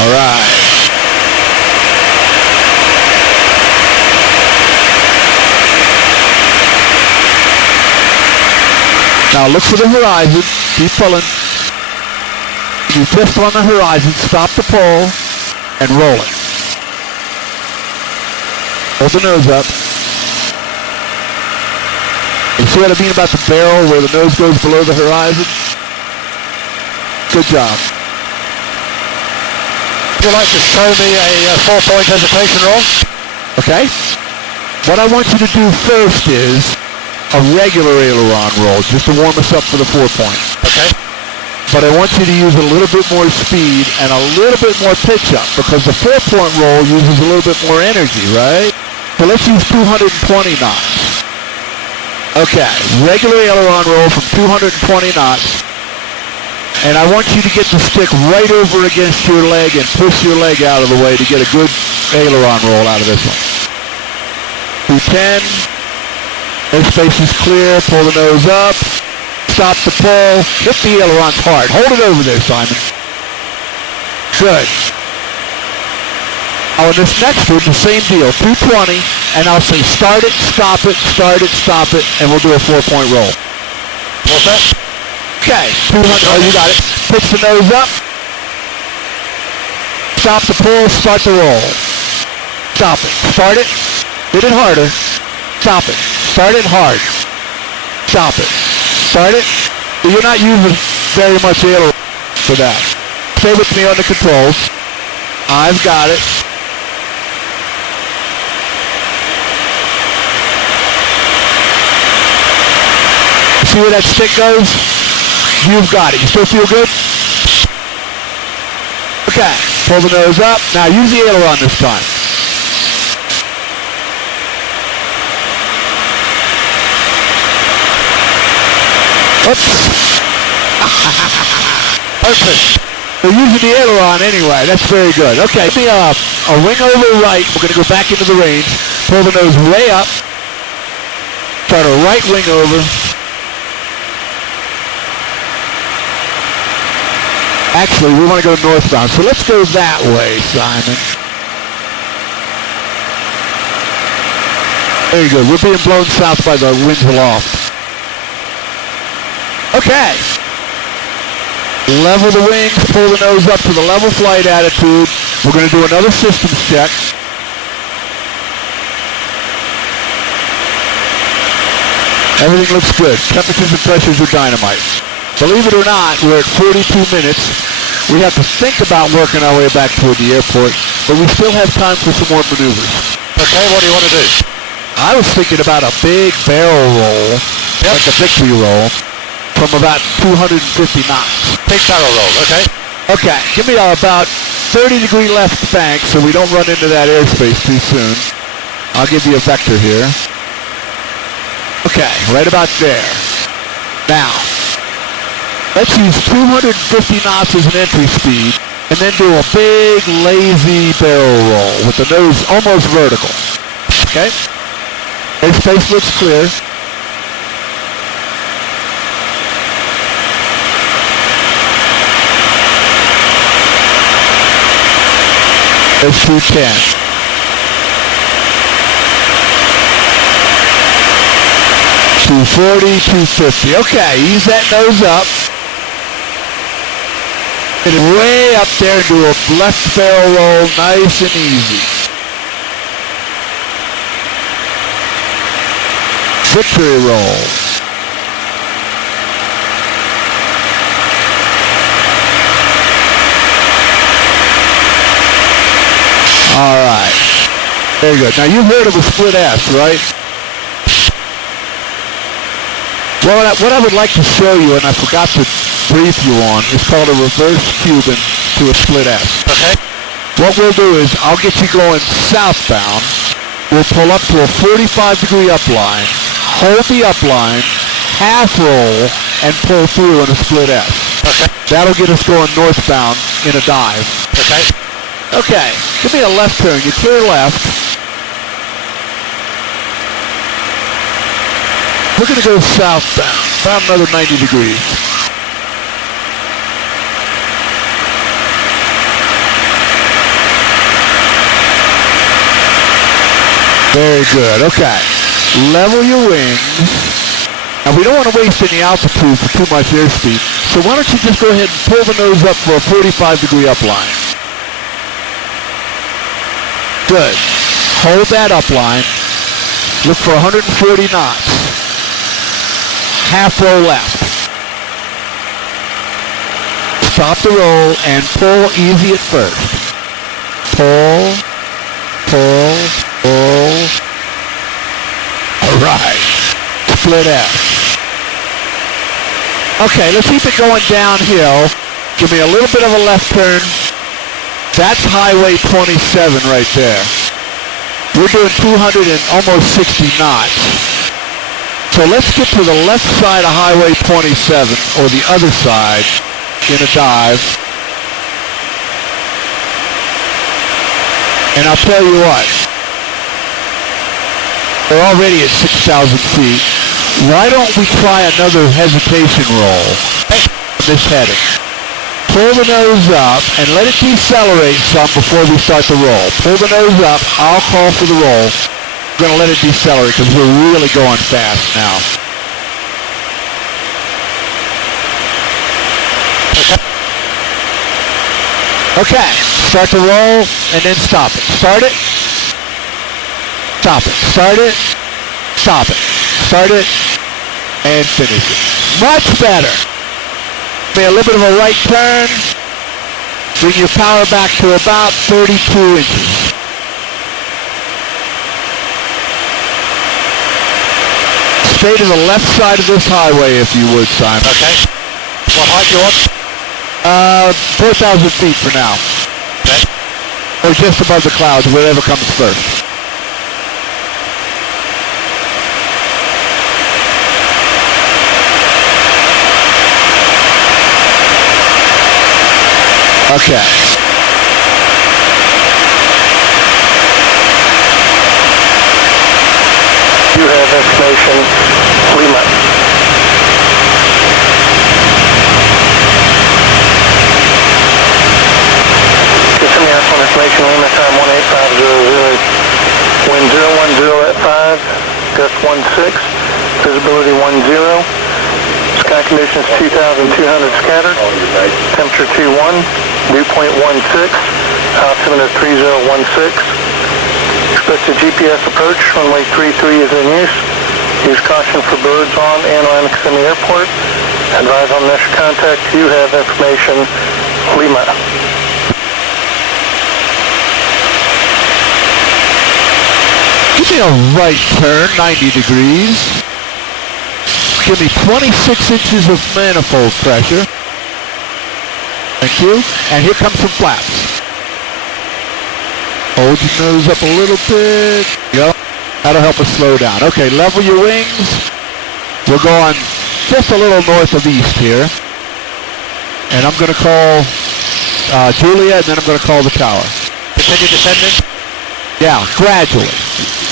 All right. Now look for the horizon. Keep pulling. You just on the horizon. Stop the pull and roll it. Hold the nose up. You see what I mean about the barrel where the nose goes below the horizon? Good job. Would you like to show me a 4-point hesitation roll? Okay. What I want you to do first is a regular aileron roll, just to warm us up for the 4-point. Okay. But I want you to use a little bit more speed and a little bit more pitch up, because the 4-point roll uses a little bit more energy, right? So let's use 220 knots. Okay, regular aileron roll from 220 knots. And I want you to get the stick right over against your leg and push your leg out of the way to get a good aileron roll out of this one. 210. Airspace is clear. Pull the nose up. Stop the pull. Hit the ailerons hard. Hold it over there, Simon. Good. On this next one, the same deal. 220, and I'll say start it, stop it, and we'll do a 4-point roll. What's that? Okay, 200, oh, you got it. Pitch the nose up. Stop the pull, start the roll. Stop it, start it, hit it harder. Stop it, start it hard. Stop it, start it. You're not using very much aileron for that. Stay with me on the controls. I've got it. See where that stick goes? You've got it. You still feel good? Okay. Pull the nose up. Now use the aileron this time. Oops. Perfect. We're using the aileron anyway. That's very good. Okay. Give me a wing over right. We're going to go back into the range. Pull the nose way up. Start a right wing over. Actually, we want to go northbound, so let's go that way, Simon. Very good. We're being blown south by the winds aloft. Okay. Level the wings, pull the nose up to the level flight attitude. We're going to do another systems check. Everything looks good. Temperatures and pressures are dynamite. Believe it or not, we're at 42 minutes. We have to think about working our way back toward the airport, but we still have time for some more maneuvers. Okay, what do you want to do? I was thinking about a big barrel roll, like a victory roll, from about 250 knots. Big barrel roll, okay. Okay, give me about 30-degree left bank so we don't run into that airspace too soon. I'll give you a vector here. Okay, right about there. Now, let's use 250 knots as an entry speed, and then do a big, lazy barrel roll with the nose almost vertical. Okay? Airspace looks clear. There's 210. 240, 250. Okay, ease that nose up. Get it way up there and do a left barrel roll, nice and easy. Victory roll. All right. Very good. Now you've heard of a split S, right? Well, what I would like to show you, and I forgot to brief you on, is called a reverse Cuban to a split S. Okay. What we'll do is, I'll get you going southbound. We'll pull up to a 45-degree upline, hold the upline, half roll, and pull through in a split S. Okay. That'll get us going northbound in a dive. Okay. Okay, give me a left turn. You clear left. We're going to go southbound, about another 90 degrees. Very good, okay. Level your wings. Now we don't want to waste any altitude for too much airspeed, so why don't you just go ahead and pull the nose up for a 45-degree upline. Good. Hold that upline. Look for 140 knots. Half roll left. Stop the roll and pull easy at first. Pull, pull, pull. All right. Split S. Okay, let's keep it going downhill. Give me a little bit of a left turn. That's Highway 27 right there. We're doing 200 and almost 60 knots. So let's get to the left side of Highway 27, or the other side, in a dive. And I'll tell you what, we're already at 6,000 feet. Why don't we try another hesitation roll? This heading. Pull the nose up and let it decelerate some before we start the roll. Pull the nose up, I'll call for the roll. We're going to let it decelerate because we're really going fast now. Okay, start to roll and then stop it. Start it. Stop it. Start it. Stop it. Start it. And finish it. Much better. Be a little bit of a right turn. Bring your power back to about 32 inches. Stay to the left side of this highway if you would, Simon. Okay. What height you on? 4,000 feet for now. Okay. Or just above the clouds, whatever comes first. Okay. You have information, Lima. Kissimmee Airport information, Lima, time 18500. Wind 010 at 5, gust 16, visibility 10. Sky conditions 2,200 scattered, temperature 21, dew point 16, altimeter 3016. Expected GPS approach, runway 33 is in use. Use caution for birds on and around the Kissimmee Airport. Advise on initial contact. You have information, Lima. Give me a right turn, 90 degrees. Give me 26 inches of manifold pressure. Thank you. And here comes some flaps. Hold your nose up a little bit. Go. That'll help us slow down. Okay, level your wings. We're going just a little north of east here. And I'm going to call Julia, and then I'm going to call the tower. Continue descending? Yeah, gradually.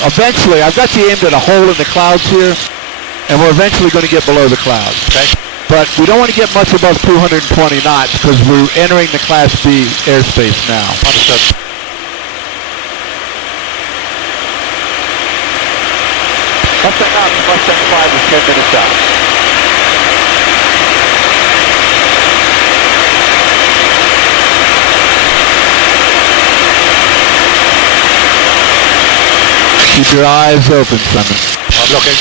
Eventually, I've got you aimed at a hole in the clouds here, and we're eventually going to get below the clouds. Okay. But we don't want to get much above 220 knots because we're entering the Class B airspace now. Understood. Mustang out, Mustang 5 is 10 minutes out. Keep your eyes open, Simon. I'm looking.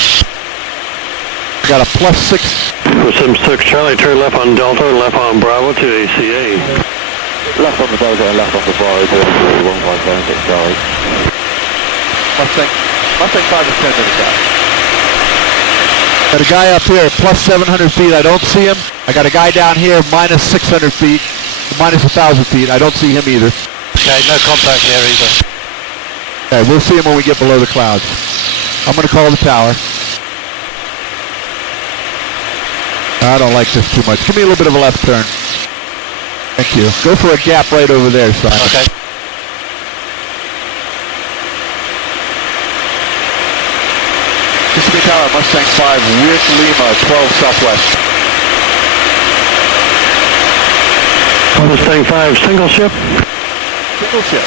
Got a +6. For 76 Charlie, turn left on Delta and left on Bravo to ACA. Left on the Delta and left on the Bravo to 1576 Charlie. Mustang 5 is 10 minutes out. Got a guy up here at +700 feet. I don't see him. I got a guy down here -600 feet, -1,000 feet. I don't see him either. Okay, no contact here either. Okay, we'll see him when we get below the clouds. I'm going to call the tower. I don't like this too much. Give me a little bit of a left turn. Thank you. Go for a gap right over there, Simon. Okay. Kissimmee Tower, Mustang 5, with Lima, 12 Southwest. Mustang 5, single ship. Single ship.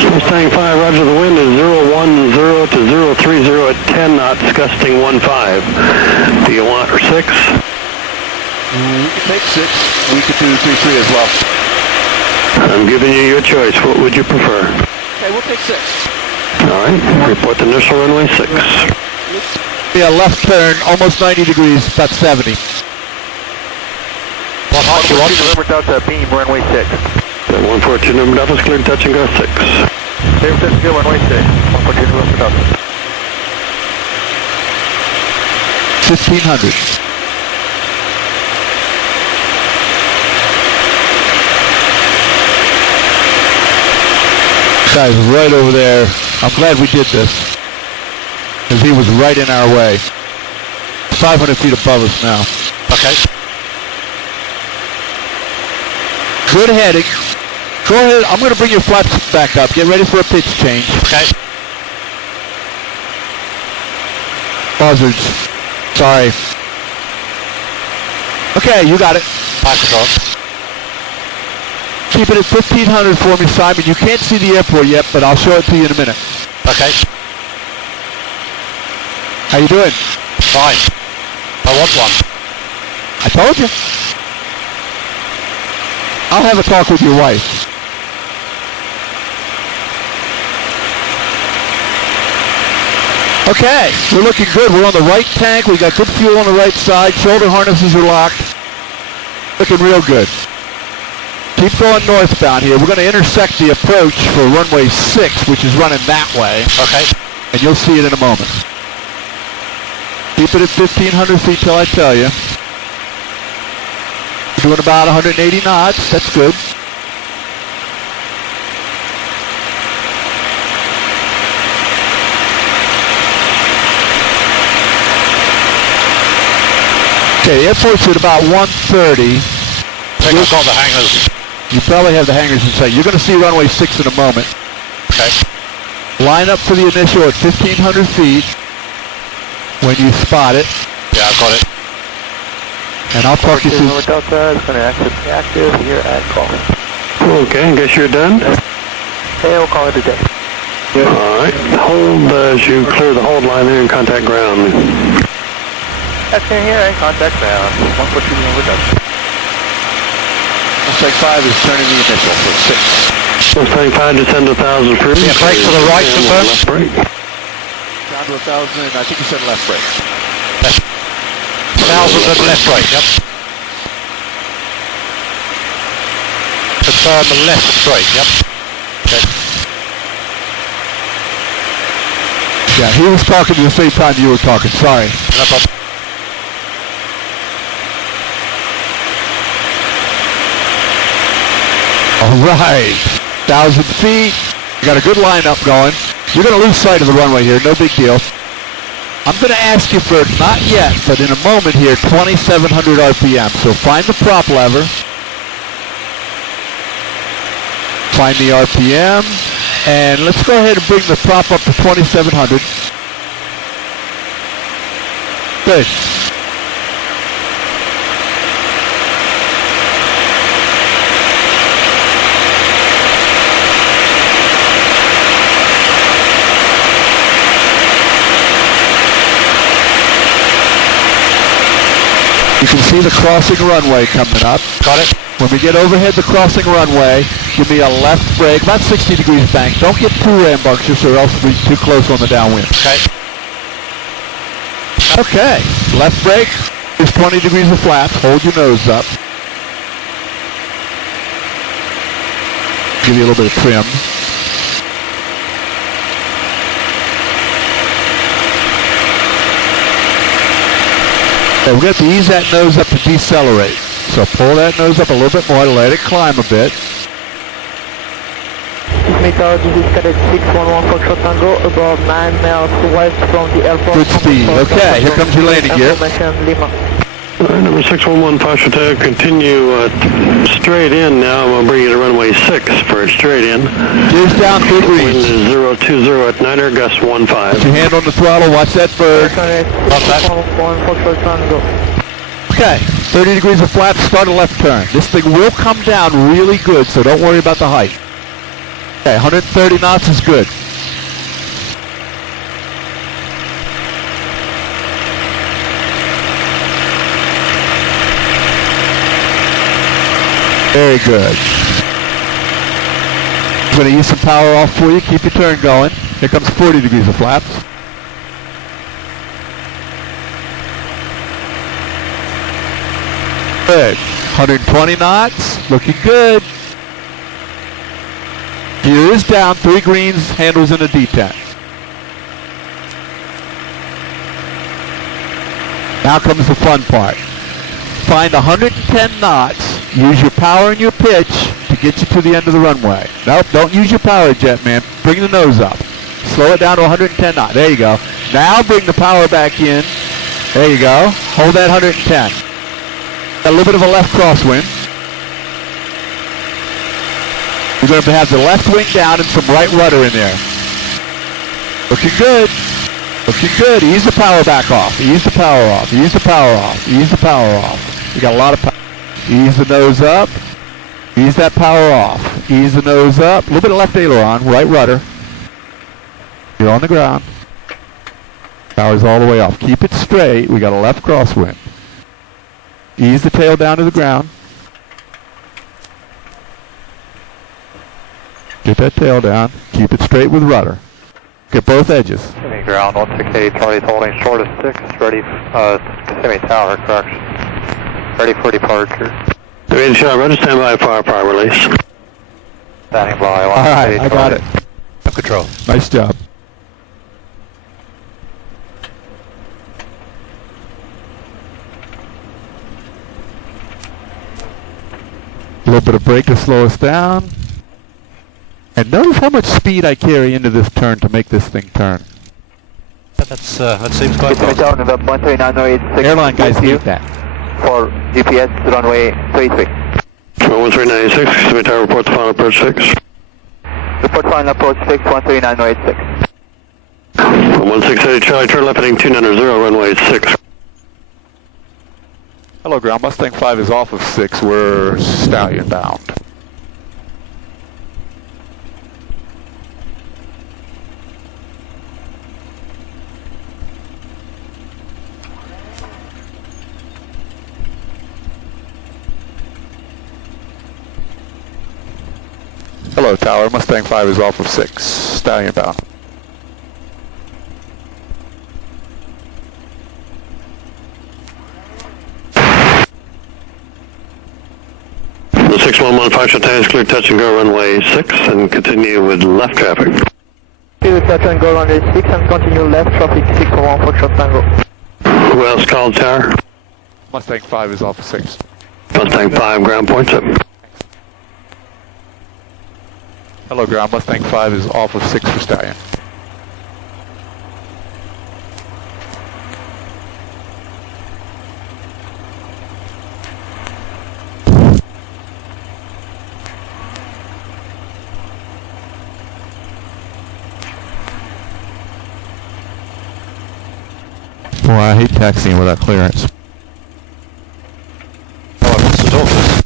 Mustang 5, roger, the wind is 010 to 030 at 10 knots, gusting 15. Do you want 6? We can take 6. We could do 3-3 as well. I'm giving you your choice. What would you prefer? Okay, we'll take 6. All right, report the initial runway 6. Be a left turn, almost 90 degrees, about 70. What height you want? November Delta, beam, runway 6. 142 November Delta is cleared, touch and go 6. San Francisco, runway 6. 142 November Delta. 1,500. Guy's right over there. I'm glad we did this, because he was right in our way. 500 feet above us now. Okay. Good heading. Go ahead. I'm going to bring your flaps back up. Get ready for a pitch change. Okay. Buzzards. Sorry. Okay, you got it. High control. Keep it at 1,500 for me, Simon. You can't see the airport yet, but I'll show it to you in a minute. Okay. How you doing? Fine. I want one. I told you. I'll have a talk with your wife. Okay, we're looking good. We're on the right tank. We got good fuel on the right side. Shoulder harnesses are locked. Looking real good. Keep going northbound here. We're going to intersect the approach for runway 6, which is running that way. Okay. And you'll see it in a moment. Keep it at 1,500 feet till I tell you. You're doing about 180 knots. That's good. Okay, the airport's at about 130. I think I've got the hangars. You probably have the hangars in sight. You're going to see runway 6 in a moment. Okay. Line up for the initial at 1,500 feet when you spot it. Yeah, I've got it. And I'll talk you through. Delta is going to access the active here at call. Okay, I guess you're done? Hey, we'll call it a day. Alright, hold as you clear the hold line there and contact ground. That's in here and contact ground. 142 over Delta. Mustang 5 is turning the initial for 6. Mustang 5 descend to 1,000 proof. Yeah, brake to the right, confirm. Left brake. Down to 1,000, I think you said left brake. 1,000 and left brake, yep. Confirm the left brake, yep. Okay. Yeah, he was talking at the same time you were talking. Sorry. No problem. All right. 1,000 feet. You got a good lineup going. You're going to lose sight of the runway here. No big deal. I'm going to ask you for, not yet, but in a moment here, 2,700 RPM. So find the prop lever. Find the RPM. And let's go ahead and bring the prop up to 2,700. Good. You can see the crossing runway coming up. Got it. When we get overhead the crossing runway, give me a left brake, about 60 degrees bank. Don't get too rambunctious or else we'll be too close on the downwind. Okay. Okay, left brake is 20 degrees of flaps. Hold your nose up. Give you a little bit of trim. Okay, we're going to have to ease that nose up to decelerate. So pull that nose up a little bit more, let it climb a bit. Meteorology is cadet 611 Foxtrot Tango, about 9 miles west from the airport. Good speed. Okay, here comes your landing gear. Alright, number 611 Foxtrot, continue straight in now. I'm going to bring you to runway 6 for a straight in. Gears down 3 Wind degrees. is 020 at 9er, gust 15. Put your hand on the throttle, watch that bird. Okay, 30 degrees of flaps, start a left turn. This thing will come down really good, so don't worry about the height. Okay, 130 knots is good. Very good. I'm going to use some power off for you. Keep your turn going. Here comes 40 degrees of flaps. Good. 120 knots. Looking good. Gear is down. 3 greens. Handles in a detent. Now comes the fun part. Find 110 knots. Use your power and your pitch to get you to the end of the runway. Nope, don't use your power jet, man. Bring the nose up. Slow it down to 110 knots. There you go. Now bring the power back in. There you go. Hold that 110. Got a little bit of a left crosswind. You're going to have the left wing down and some right rudder in there. Looking good. Looking good. Ease the power back off. Ease the power off. Ease the power off. Ease the power off. You got a lot of power. Ease the nose up. Ease that power off. Ease the nose up. A little bit of left aileron, right rudder. You're on the ground. Power's all the way off. Keep it straight. We got a left crosswind. Ease the tail down to the ground. Get that tail down. Keep it straight with rudder. Get both edges. Kissimmee ground 168, Charlie's holding short of 6, ready, Kissimmee Tower, correction. Ready for departure. Division shot, ready, stand by, power release. Standing by, All right, I got it. Have control. Nice job. A little bit of brake to slow us down. And notice how much speed I carry into this turn to make this thing turn. That seems quite Kissimmee well. Tower, November 139.086. Airline guys need that. For GPS, runway 33. 139.86, Kissimmee Tower, report the final approach 6. Report final approach 6, 139.086. 168 Charlie, turn left heading 290, runway 6. Hello, ground. Mustang 5 is off of 6. We're stallion bound. Hello, Tower. Mustang 5 is off of 6. Stallion bound. The 6115 shall task clear touch and go runway 6 and continue with left traffic. Clear touch and go runway 6 and continue left traffic 641 for short Tango. Who else called Tower? Mustang 5 is off of 6. Mustang 5, ground points up. Hello, ground. Mustang 5 is off of 6 for Stallion. Boy, I hate taxiing without clearance. Oh, what's the Dolphins?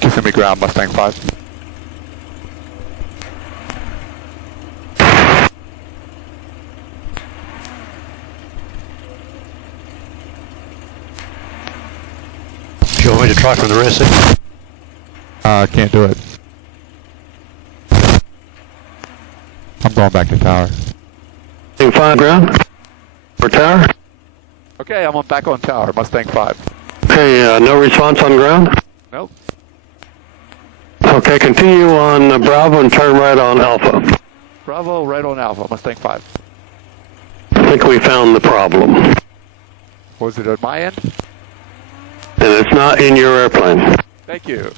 Kissimmee ground, Mustang 5. Do you want me to try from the rear seat? Can't do it. I'm going back to Tower. Mustang 5, ground. For Tower. Okay, I'm back on Tower, Mustang 5. Okay, no response on ground. Nope. Okay, continue on Bravo and turn right on Alpha. Bravo, right on Alpha, Mustang 5. I think we found the problem. Was it at my end? And it's not in your airplane. Thank you.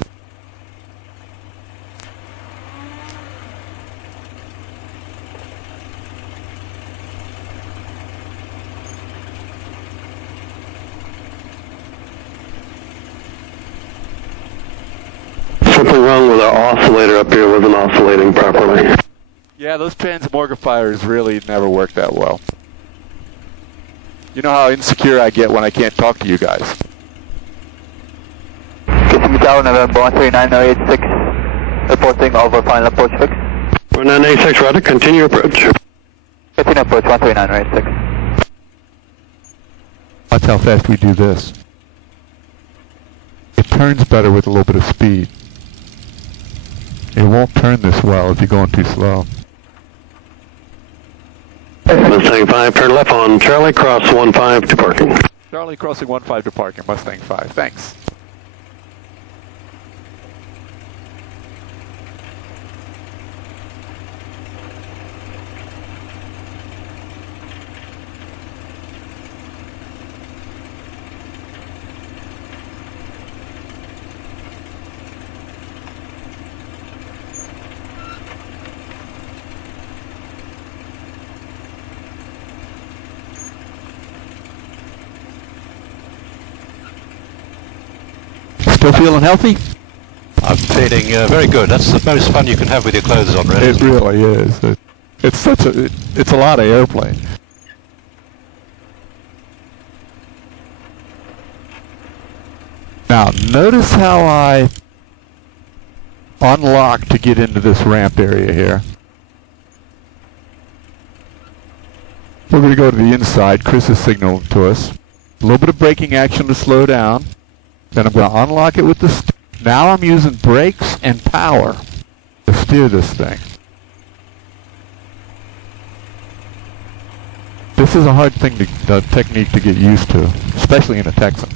Something wrong with our oscillator up here, wasn't oscillating properly. Yeah, those transmogrifiers really never work that well. You know how insecure I get when I can't talk to you guys. Kissimmee Tower, November 139.086. Reporting over final approach 6. 1986, rudder, continue approach. Continue approach 139.086. That's how fast we do this. It turns better with a little bit of speed. It won't turn this well if you're going too slow. Mustang 5, turn left on Charlie, cross 15 to parking. Charlie crossing 15 to parking, Mustang 5. Thanks. Still feeling healthy? I'm feeling very good. That's the most fun you can have with your clothes on, really. It really is. It's a lot of airplane. Now, notice how I unlock to get into this ramp area here. We're going to go to the inside. Chris is signaling to us. A little bit of braking action to slow down. Then I'm going to unlock it with the now I'm using brakes and power to steer this thing. This is a hard technique to get used to, especially in a Texan.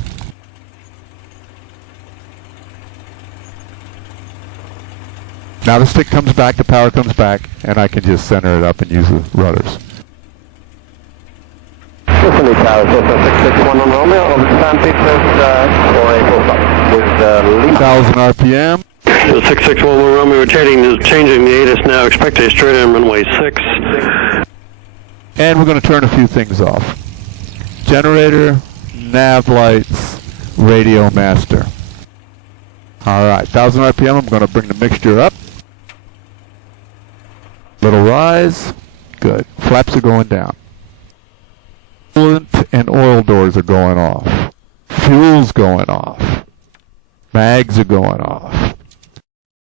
Now the stick comes back, the power comes back, and I can just center it up and use the rudders. Listen, Tower, 661 on Romeo, over to San Francisco, for a full stop with 1,000 RPM. 661 Romeo rotating, is changing the ATIS now, expect a straight on runway 6. And we're going to turn a few things off. Generator, nav lights, radio master. Alright, 1,000 RPM, I'm going to bring the mixture up. Little rise, good. Flaps are going down. Coolant and oil doors are going off. Fuel's going off. Mags are going off.